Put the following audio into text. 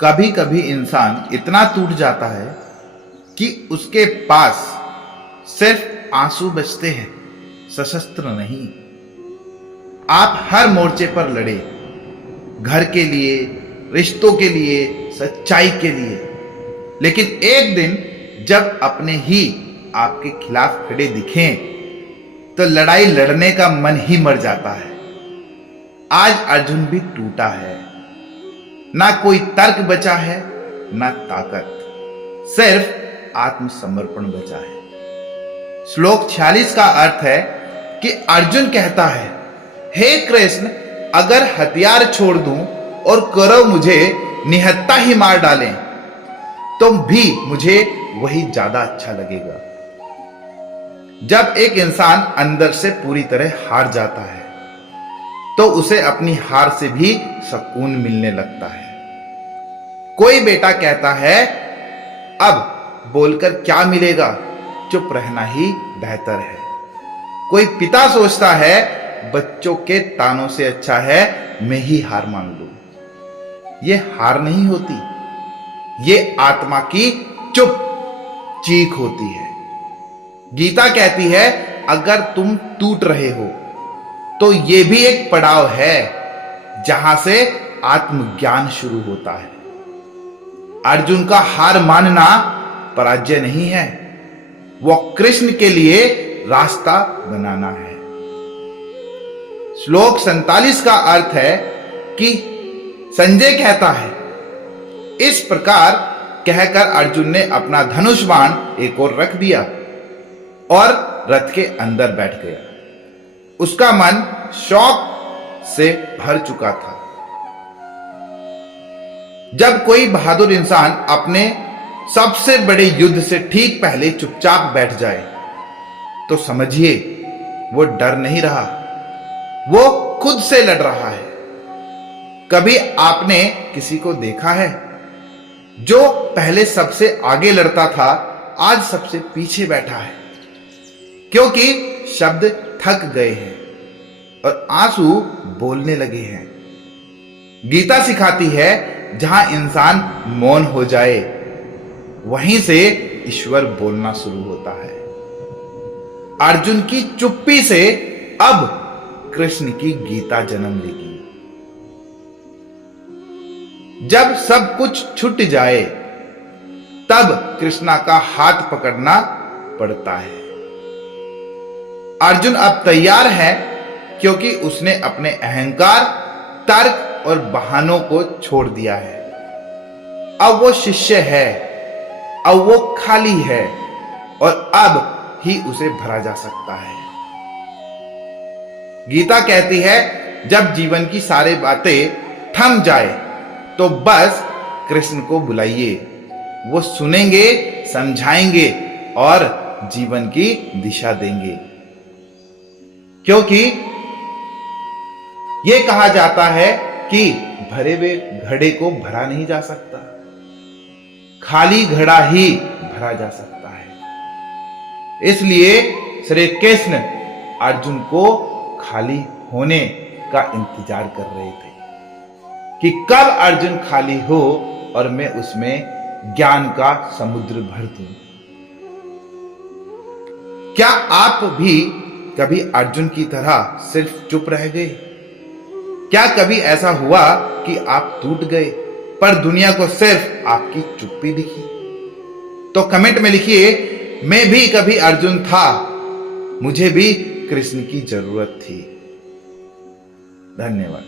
कभी कभी इंसान इतना टूट जाता है कि उसके पास सिर्फ आंसू बचते हैं, सशस्त्र नहीं। आप हर मोर्चे पर लड़े, घर के लिए, रिश्तों के लिए, सच्चाई के लिए, लेकिन एक दिन जब अपने ही आपके खिलाफ खड़े दिखें तो लड़ाई लड़ने का मन ही मर जाता है। आज अर्जुन भी टूटा है, ना कोई तर्क बचा है, ना ताकत, सिर्फ आत्मसमर्पण बचा है। श्लोक 46 का अर्थ है कि अर्जुन कहता है, हे कृष्ण, अगर हथियार छोड़ दूं और करो मुझे निहत्था ही मार डालें तो भी मुझे वही ज्यादा अच्छा लगेगा। जब एक इंसान अंदर से पूरी तरह हार जाता है तो उसे अपनी हार से भी सुकून मिलने लगता है। कोई बेटा कहता है, अब बोलकर क्या मिलेगा, चुप रहना ही बेहतर है। कोई पिता सोचता है, बच्चों के तानों से अच्छा है मैं ही हार मान लूं। ये हार नहीं होती, ये आत्मा की चुप चीख होती है। गीता कहती है, अगर तुम टूट रहे हो तो यह भी एक पड़ाव है जहां से आत्मज्ञान शुरू होता है। अर्जुन का हार मानना पराजय नहीं है, वो कृष्ण के लिए रास्ता बनाना है। श्लोक 47 का अर्थ है कि संजय कहता है, इस प्रकार कहकर अर्जुन ने अपना धनुष बाण एक ओर रख दिया और रथ के अंदर बैठ गया। उसका मन शौक से भर चुका था। जब कोई बहादुर इंसान अपने सबसे बड़े युद्ध से ठीक पहले चुपचाप बैठ जाए तो समझिए वो डर नहीं रहा, वो खुद से लड़ रहा है। कभी आपने किसी को देखा है जो पहले सबसे आगे लड़ता था, आज सबसे पीछे बैठा है क्योंकि शब्द थक गए हैं और आंसू बोलने लगे हैं। गीता सिखाती है, जहां इंसान मौन हो जाए वहीं से ईश्वर बोलना शुरू होता है। अर्जुन की चुप्पी से अब कृष्ण की गीता जन्म लेगी। जब सब कुछ छूट जाए तब कृष्णा का हाथ पकड़ना पड़ता है। अर्जुन अब तैयार है क्योंकि उसने अपने अहंकार, तर्क और बहानों को छोड़ दिया है। अब वो शिष्य है, अब वो खाली है और अब ही उसे भरा जा सकता है। गीता कहती है, जब जीवन की सारी बातें थम जाए तो बस कृष्ण को बुलाइए, वो सुनेंगे, समझाएंगे और जीवन की दिशा देंगे। क्योंकि यह कहा जाता है कि भरे हुए घड़े को भरा नहीं जा सकता, खाली घड़ा ही भरा जा सकता है। इसलिए श्री कृष्ण अर्जुन को खाली होने का इंतजार कर रहे थे कि कब अर्जुन खाली हो और मैं उसमें ज्ञान का समुद्र भर दूं। क्या आप भी कभी अर्जुन की तरह सिर्फ चुप रह गए? क्या कभी ऐसा हुआ कि आप टूट गए पर दुनिया को सिर्फ आपकी चुप्पी दिखी? तो कमेंट में लिखिए, मैं भी कभी अर्जुन था, मुझे भी कृष्ण की जरूरत थी। धन्यवाद।